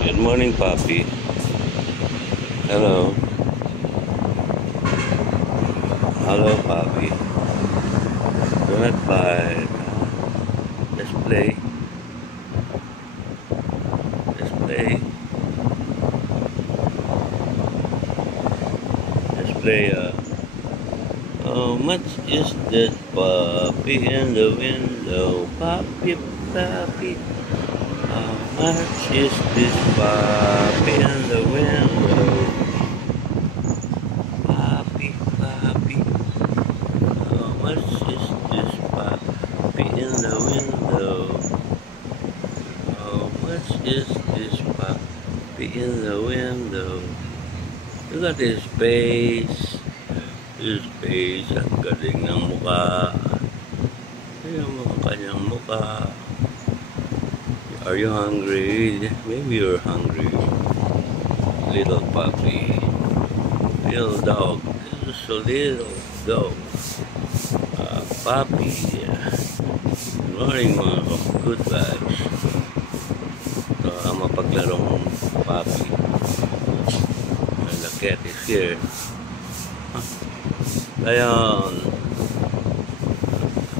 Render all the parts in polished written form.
Good morning, puppy. Hello. Hello, puppy. Do not bite. Let's play. Let's play. Let's play. How much is that puppy in the window? Puppy, puppy. How much is this puppy in the window? Puppy, puppy. How much is this puppy in the window? How much is this puppy in the window? Look at his face. His face, ang galing ng mukha. Tingnan mo ang kanyang mukha. Are you hungry? Maybe you're hungry. Little puppy. Little dog. This is a little dog. Puppy. Good morning, mga good vibes. Ito ang mapaglarong puppy. And the cat is here. Lion.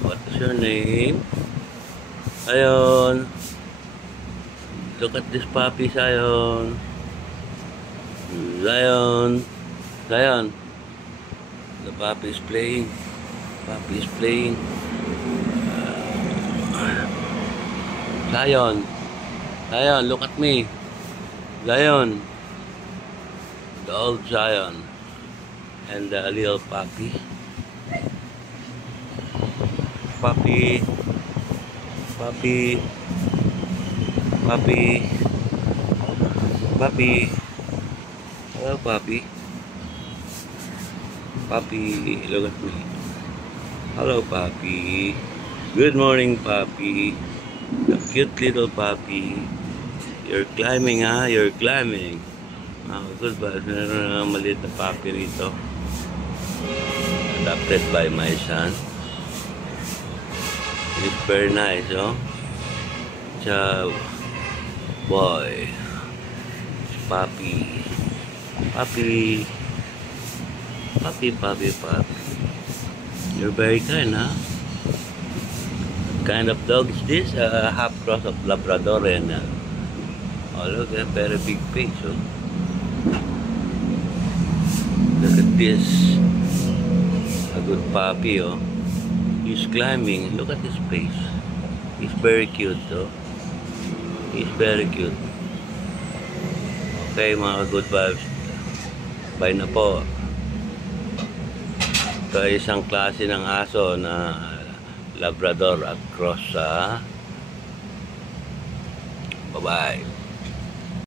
What is your name? Lion. Look at this puppy, Zion. Zion. Zion. The puppy is playing. Puppy is playing. Zion. Zion, look at me. Zion. The old Zion. And the little puppy. Puppy. Puppy. Puppy. Puppy. Hello, puppy. Puppy, look at me. Hello, puppy. Good morning, puppy. The cute little puppy. You're climbing, ha? You're climbing. Goodbye. Meron na maliit na puppy rito. Adopted by my son. It's very nice, oh. Ciao. Boy. Puppy. Puppy. Puppy, puppy, puppy. You're very kind, huh? What kind of dog is this? A half cross of Labrador and oh, look, a very big face, oh. Look at this. A good puppy, oh. He's climbing. Look at his face. He's very cute, oh. He's very cute. Okay, mga good vibes. Bye na po. Ito ay isang klase ng aso na Labrador at cross sa bye-bye.